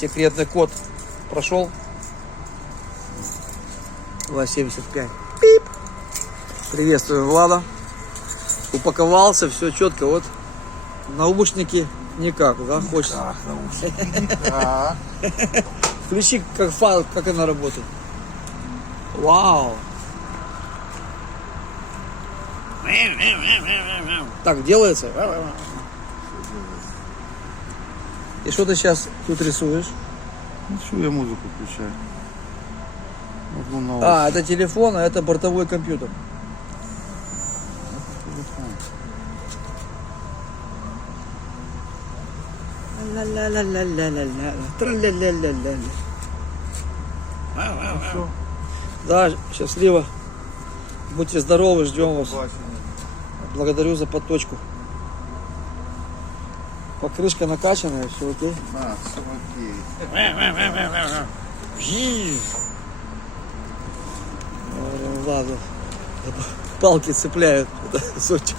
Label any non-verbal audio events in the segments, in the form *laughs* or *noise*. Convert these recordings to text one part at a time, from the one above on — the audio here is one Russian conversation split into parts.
Секретный код прошел. 275. Пип. Приветствую, Влада. Упаковался, все четко. Вот наушники никак, да, хочется. Да. *laughs* Включи как файл, как она работает. Вау. Так делается. И что ты сейчас тут рисуешь? Ну что я музыку включаю? Вот А, это телефон, а это бортовой компьютер. Все. Да, счастливо. Будьте здоровы, ждем вас. Благодарю за подточку. Покрышка накачанная, все окей. На, все окей. Ой, Ладно. Палки цепляют. *laughs* Сочи.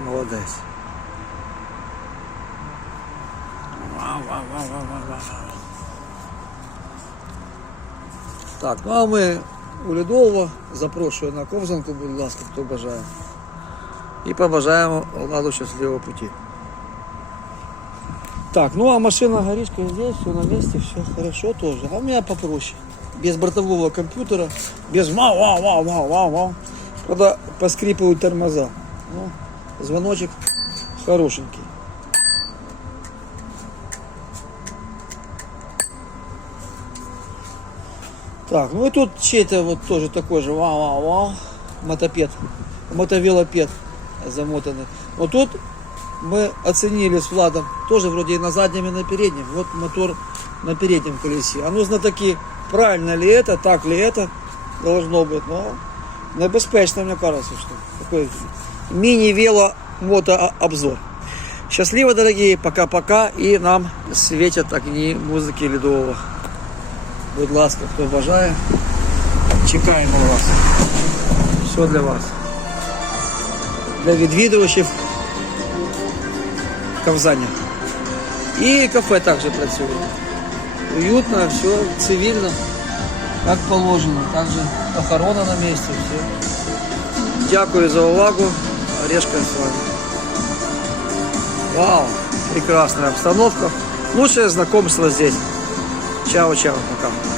Молодец. Так, ну а ми у Лідового запрошую на ковзанку, будь ласка, хто бажає. І побажаємо Владу щасливого пути. Так, ну а машина горишка здесь, все на месте, все хорошо тоже. А у меня попроще. Без бортового компьютера, без вау вау вау вау вау вау. Правда, поскрипывают тормоза. Ну, звоночек хорошенький. Так, ну и тут чей-то вот тоже такой же вау вау вау мотопед, мотовелопед замотанный. Но тут мы оценили с Владом, тоже вроде и на заднем, и на переднем. Вот мотор на переднем колесе. А ну знатоки, правильно ли это, так ли это должно быть. Но небезпечно, мне кажется, что такой мини-вело-мото-обзор. Счастливо, дорогие, пока-пока. И нам светят огни музыки Ледового. Будь ласка, хто бажає, чекаємо вас. Все для вас. Для відвідувачів Ковзання. І кафе також працює. Уютно, все цивільно, як положено. Також охорона на місці. Все. Дякую за увагу. Орешка с вами. Вау, прекрасная обстановка. Лучшее знакомство здесь. Чао-чао, пока.